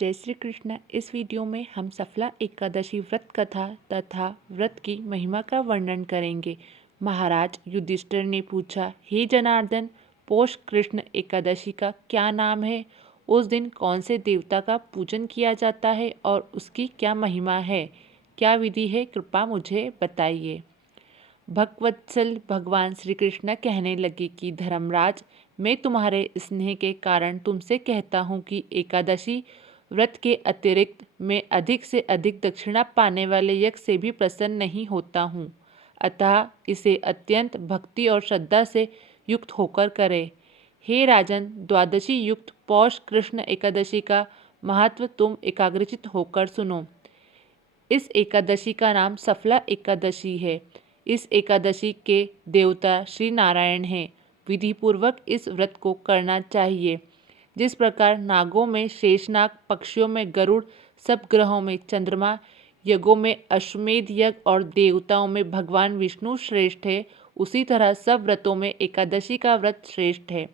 जय श्री कृष्ण। इस वीडियो में हम सफला एकादशी व्रत कथा तथा व्रत की महिमा का वर्णन करेंगे। महाराज युधिष्ठिर ने पूछा, हे जनार्दन, पौष कृष्ण एकादशी का क्या नाम है? उस दिन कौन से देवता का पूजन किया जाता है और उसकी क्या महिमा है? क्या विधि है? कृपा मुझे बताइए। भक्तवत्सल भगवान श्री कृष्ण कहने लगे कि धर्मराज, मैं तुम्हारे स्नेह के कारण तुमसे कहता हूँ कि एकादशी व्रत के अतिरिक्त मैं अधिक से अधिक दक्षिणा पाने वाले यज्ञ से भी प्रसन्न नहीं होता हूँ। अतः इसे अत्यंत भक्ति और श्रद्धा से युक्त होकर करे। हे राजन, द्वादशी युक्त पौष कृष्ण एकादशी का महत्व तुम एकाग्रचित होकर सुनो। इस एकादशी का नाम सफला एकादशी है। इस एकादशी के देवता श्री नारायण हैं। विधि पूर्वक इस व्रत को करना चाहिए। जिस प्रकार नागों में शेषनाग, पक्षियों में गरुड़, सब ग्रहों में चंद्रमा, यज्ञों में अश्वमेध यज्ञ और देवताओं में भगवान विष्णु श्रेष्ठ है, उसी तरह सब व्रतों में एकादशी का व्रत श्रेष्ठ है।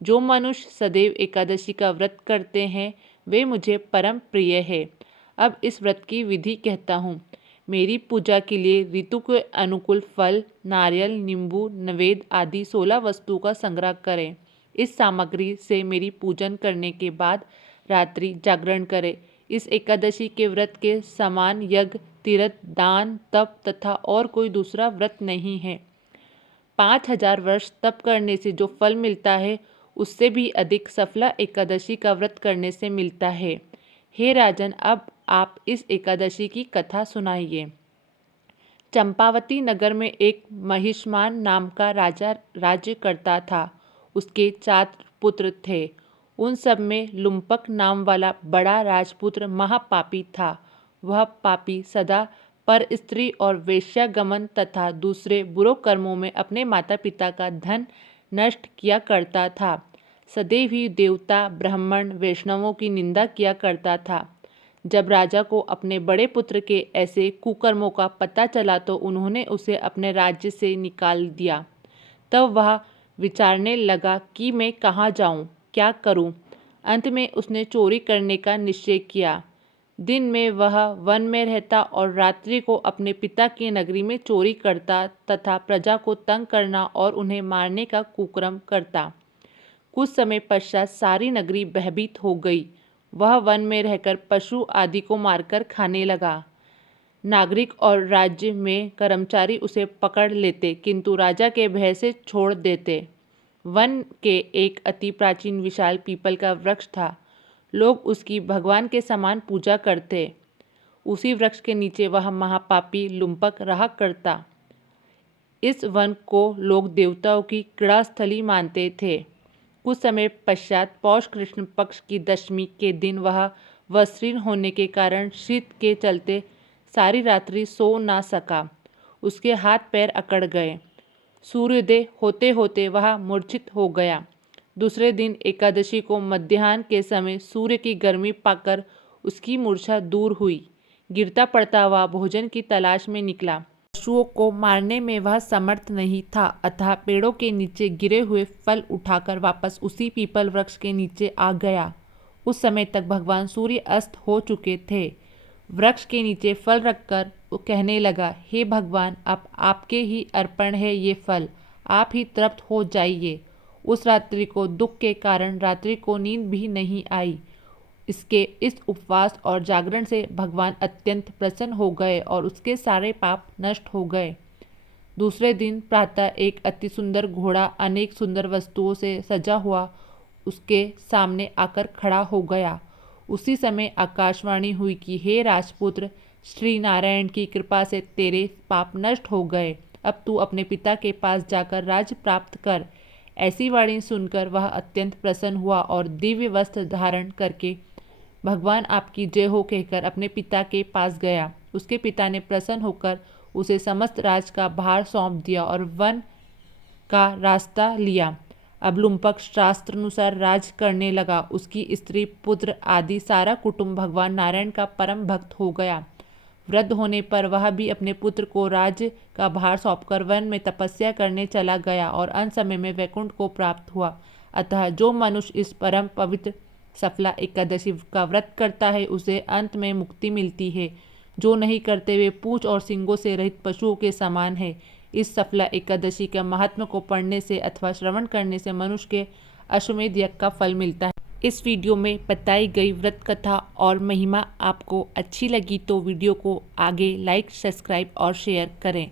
जो मनुष्य सदैव एकादशी का व्रत करते हैं वे मुझे परम प्रिय है। अब इस व्रत की विधि कहता हूँ। मेरी पूजा के लिए ऋतु के अनुकूल फल, नारियल, नींबू, नवेद आदि 16 वस्तुओं का संग्रह करें। इस सामग्री से मेरी पूजन करने के बाद रात्रि जागरण करें। इस एकादशी के व्रत के समान यज्ञ, तीर्थ, दान, तप तथा और कोई दूसरा व्रत नहीं है। 5000 वर्ष तप करने से जो फल मिलता है उससे भी अधिक सफला एकादशी का व्रत करने से मिलता है। हे राजन, अब आप इस एकादशी की कथा सुनाइए। चंपावती नगर में एक महिष्मान नाम का राजा राज्य करता था। उसके 4 पुत्र थे। उन सब में लुम्पक नाम वाला बड़ा राजपुत्र महापापी था। वह पापी सदा पर स्त्री और वेश्यागमन तथा दूसरे बुरे कर्मों में अपने माता पिता का धन नष्ट किया करता था। सदैव ही देवता, ब्राह्मण, वैष्णवों की निंदा किया करता था। जब राजा को अपने बड़े पुत्र के ऐसे कुकर्मों का पता चला तो उन्होंने उसे अपने राज्य से निकाल दिया। तब वह विचारने लगा कि मैं कहाँ जाऊँ, क्या करूँ। अंत में उसने चोरी करने का निश्चय किया। दिन में वह वन में रहता और रात्रि को अपने पिता की नगरी में चोरी करता तथा प्रजा को तंग करना और उन्हें मारने का कुकर्म करता। कुछ समय पश्चात सारी नगरी भयभीत हो गई। वह वन में रहकर पशु आदि को मारकर खाने लगा। नागरिक और राज्य में कर्मचारी उसे पकड़ लेते किंतु राजा के भय से छोड़ देते। वन के एक अति प्राचीन विशाल पीपल का वृक्ष था। लोग उसकी भगवान के समान पूजा करते। उसी वृक्ष के नीचे वह महापापी लुम्पक रहा करता। इस वन को लोग देवताओं की क्रीड़ास्थली मानते थे। कुछ समय पश्चात पौष कृष्ण पक्ष की दशमी के दिन वह वस्त्रीण होने के कारण शीत के चलते सारी रात्रि सो ना सका। उसके हाथ पैर अकड़ गए। सूर्योदय होते होते वह मूर्छित हो गया। दूसरे दिन एकादशी को मध्याह्न के समय सूर्य की गर्मी पाकर उसकी मूर्छा दूर हुई। गिरता पड़ता हुआ भोजन की तलाश में निकला। पशुओं को मारने में वह समर्थ नहीं था, अतः पेड़ों के नीचे गिरे हुए फल उठाकर वापस उसी पीपल वृक्ष के नीचे आ गया। उस समय तक भगवान सूर्य अस्त हो चुके थे। वृक्ष के नीचे फल रखकर वो कहने लगा, हे भगवान, अब आपके ही अर्पण है ये फल, आप ही तृप्त हो जाइए। उस रात्रि को दुख के कारण रात्रि को नींद भी नहीं आई। इसके इस उपवास और जागरण से भगवान अत्यंत प्रसन्न हो गए और उसके सारे पाप नष्ट हो गए। दूसरे दिन प्रातः एक अति सुंदर घोड़ा अनेक सुंदर वस्तुओं से सजा हुआ उसके सामने आकर खड़ा हो गया। उसी समय आकाशवाणी हुई कि हे राजपुत्र, श्री नारायण की कृपा से तेरे पाप नष्ट हो गए। अब तू अपने पिता के पास जाकर राज्य प्राप्त कर। ऐसी वाणी सुनकर वह अत्यंत प्रसन्न हुआ और दिव्य वस्त्र धारण करके भगवान आपकी जय हो कहकर अपने पिता के पास गया। उसके पिता ने प्रसन्न होकर उसे समस्त राज का भार सौंप दिया और वन का रास्ता लिया। अब लुम्पक शास्त्रानुसार राज करने लगा। उसकी स्त्री, पुत्र आदि सारा कुटुंब भगवान नारायण का परम भक्त हो गया। वृद्ध होने पर वह भी अपने पुत्र को राज्य का भार सौंपकर वन में तपस्या करने चला गया और अंत समय में वैकुंठ को प्राप्त हुआ। अतः जो मनुष्य इस परम पवित्र सफला एकादशी का व्रत करता है उसे अंत में मुक्ति मिलती है। जो नहीं करते वे पूंछ और सींगों से रहित पशुओं के समान है। इस सफला एकादशी के महात्म्य को पढ़ने से अथवा श्रवण करने से मनुष्य के अश्वमेध यज्ञ का फल मिलता है। इस वीडियो में बताई गई व्रत कथा और महिमा आपको अच्छी लगी तो वीडियो को आगे लाइक, सब्सक्राइब और शेयर करें।